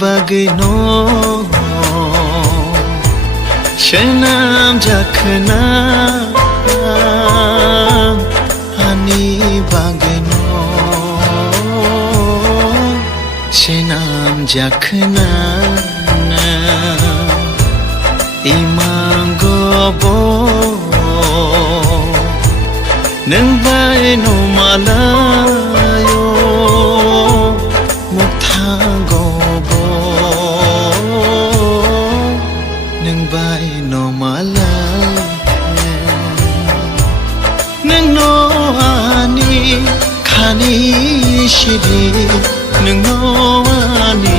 bagwi no Shenam jakhna Ani bagwi no Shenam jakhna Imang gobo Nang bai no malayo Mukha gobo Nang bai no malayo Nang no ani khani shiri Nang no ani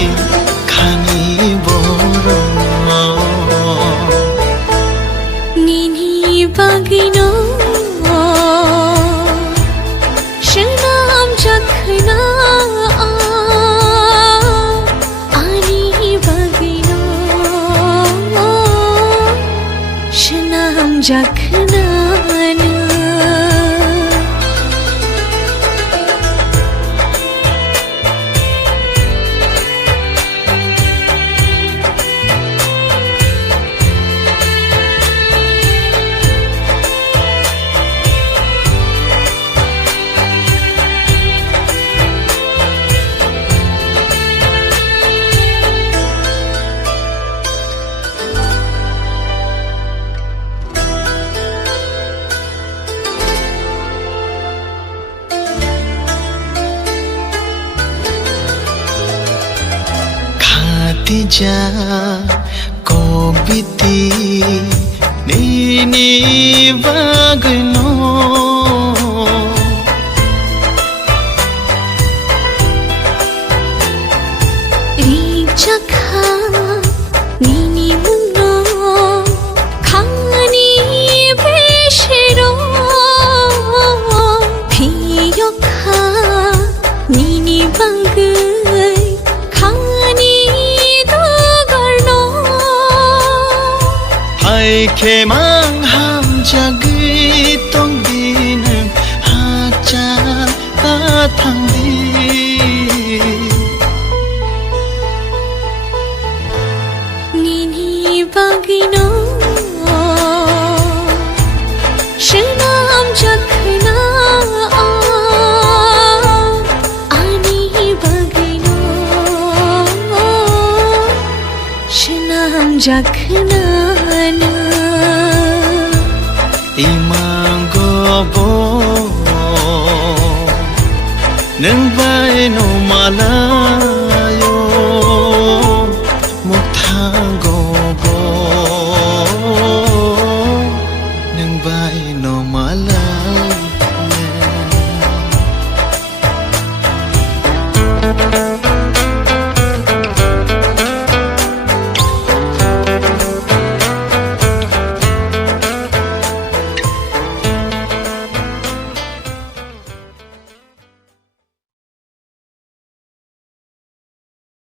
khani boro Nini bagwi no Shenam jakhna Ani bagwi no Shenam jakhna Tija kobiti Nini bagwi no Rijaka Nini munno Khani beshero Phiyokha Nini bagwi Ke mang ham jagi tong din ha cha ta thang di Nini bagwi no Shenam jakhna Ani bagwi no Shenam jakhna Imang gobo Nang bai no malayo